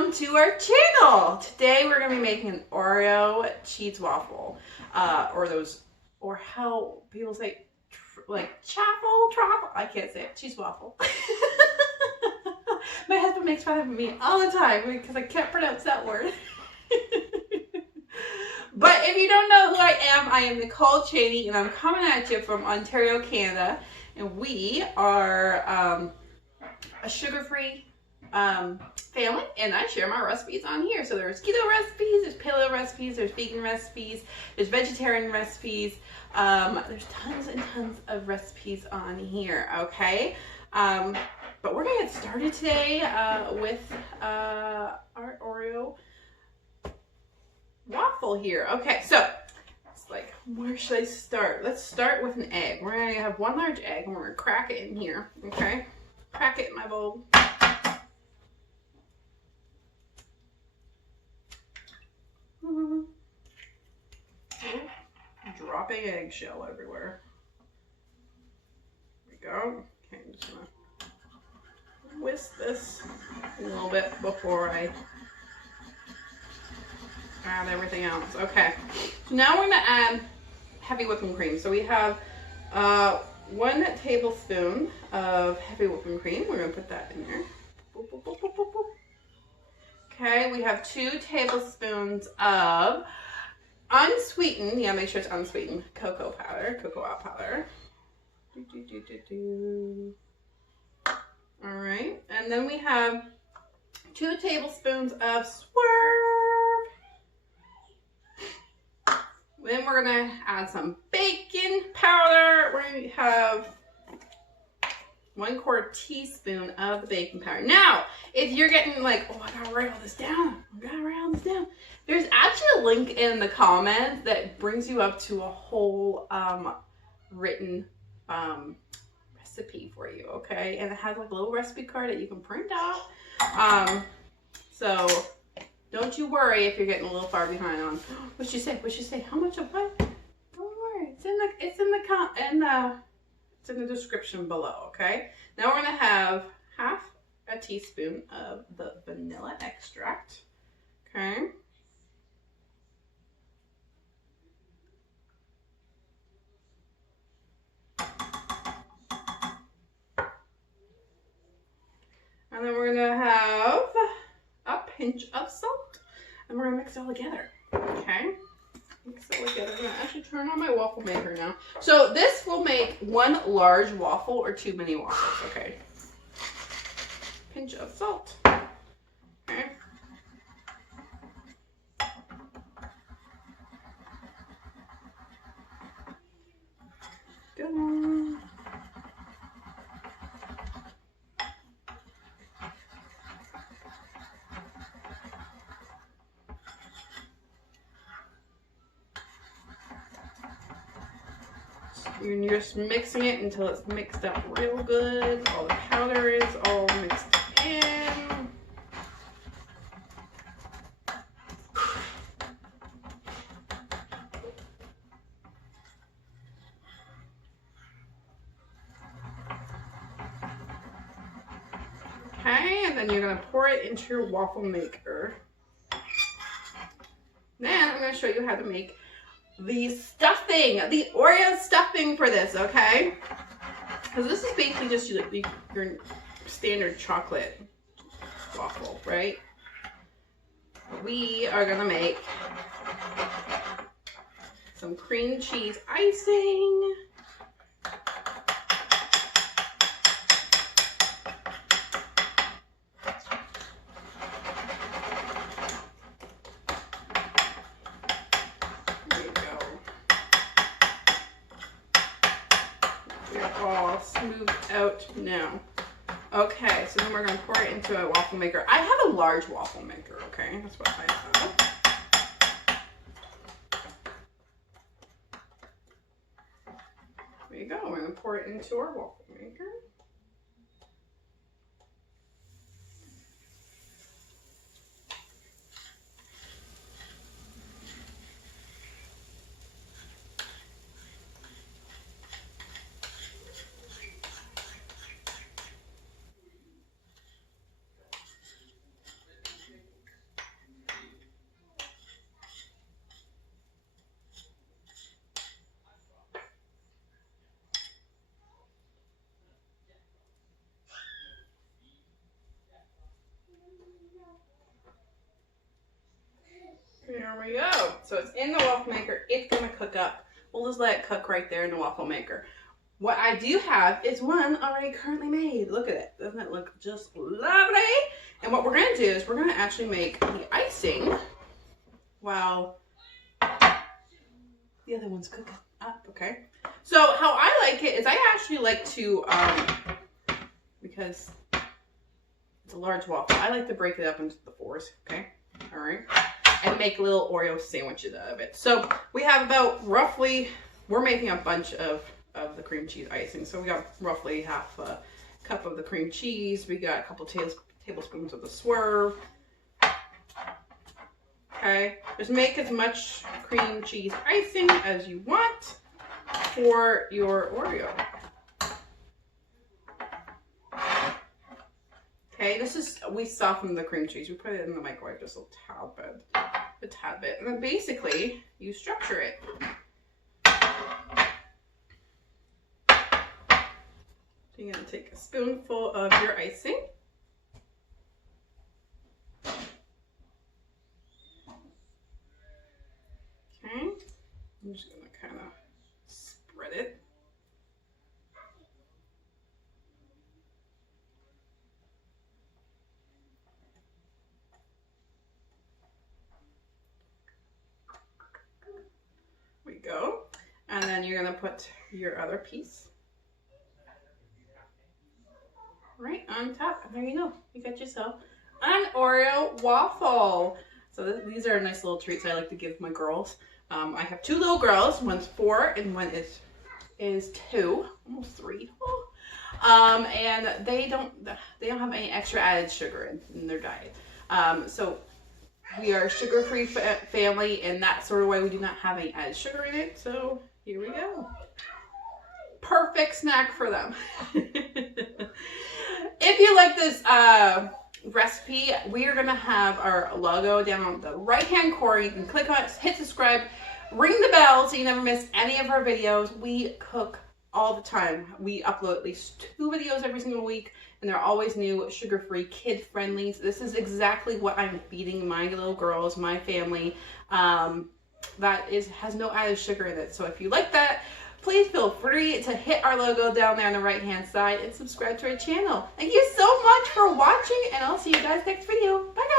welcome to our channel. Today we're going to be making an Oreo cheese waffle, or how people say, like chaffle, I can't say it, cheese waffle. My husband makes fun of me all the time because I can't pronounce that word. But if you don't know who I am Nicole Cheney, and I'm coming at you from Ontario, Canada, and we are a sugar-free family, and I share my recipes on here. So there's keto recipes, there's paleo recipes, there's vegan recipes, there's vegetarian recipes. There's tons and tons of recipes on here, okay? But we're gonna get started today with our Oreo waffle here. Okay, so it's like, where should I start? Let's start with an egg. We're gonna have one large egg and we're gonna crack it in here, okay? Crack it in my bowl. Dropping eggshell everywhere. There we go. Okay, I'm just gonna whisk this a little bit before I add everything else. Okay, so now we're gonna add heavy whipping cream. So we have 1 tablespoon of heavy whipping cream. We're gonna put that in there. Boop, boop, boop, boop, boop, boop. Okay, we have 2 tablespoons of unsweetened, make sure it's unsweetened, cocoa powder. All right, and then we have 2 tablespoons of Swerve. Then we're gonna add some baking powder. We're gonna have 1/4 teaspoon of the baking powder. Now, if you're getting like, oh, I gotta write all this down. There's actually a link in the comments that brings you up to a whole written recipe for you, okay? And it has like a little recipe card that you can print out. So don't you worry if you're getting a little far behind on what you say. How much of what? Don't worry. It's in the description below, okay? Now we're gonna have half a teaspoon of the vanilla extract, okay? And then we're gonna have a pinch of salt, and we're gonna mix it all together, okay? Mix it all together. I'm gonna actually turn on my waffle maker now. So this will make 1 large waffle or 2 mini waffles, okay? Pinch of salt, okay? Good. You're just mixing it until it's mixed up real good. All the powder is all mixed in. Okay, and then you're gonna pour it into your waffle maker. Then I'm gonna show you how to make the stuffing, the Oreo stuffing for this, okay? Because this is basically just like your standard chocolate waffle, right? We are gonna make some cream cheese icing. All smoothed out now. Okay, so then we're gonna pour it into a waffle maker. I have a large waffle maker, okay? That's what I have. There you go. We're gonna pour it into our waffle maker. There we go. So it's in the waffle maker. It's going to cook up. We'll just let it cook right there in the waffle maker. What I do have is one already currently made. Look at it. Doesn't it look just lovely? And what we're going to do is we're going to actually make the icing while the other one's cooking up, okay? So how I like it is I actually like to, because it's a large waffle, I like to break it up into the 4s, okay? All right. And make little Oreo sandwiches out of it. So we have about roughly, we're making a bunch of the cream cheese icing. So we got roughly half a cup of the cream cheese. We got a couple tablespoons of the swerve. Okay, just make as much cream cheese icing as you want for your Oreo. Okay, this is, we softened the cream cheese. We put it in the microwave just a tad bit. And then basically, you structure it. So you're gonna take a spoonful of your icing. Okay, I'm just gonna kind of spread it. There we go. And then you're gonna put your other piece right on top. And there you go. You got yourself an Oreo waffle. So these are nice little treats I like to give my girls. I have 2 little girls. One's 4 and one is 2, almost 3. And they don't have any extra added sugar in their diet. So we are a sugar-free family, and that sort of way we do not have any added sugar in it. So here we go. Perfect snack for them. If you like this recipe, we are going to have our logo down on the right-hand corner. You can click on it, hit subscribe, ring the bell so you never miss any of our videos. We cook all the time. We upload at least 2 videos every single week, and they're always new, sugar-free, kid-friendly. So this is exactly what I'm feeding my little girls, my family. That has no added sugar in it. So if you like that, please feel free to hit our logo down there on the right-hand side and subscribe to our channel. Thank you so much for watching, and I'll see you guys next video. Bye!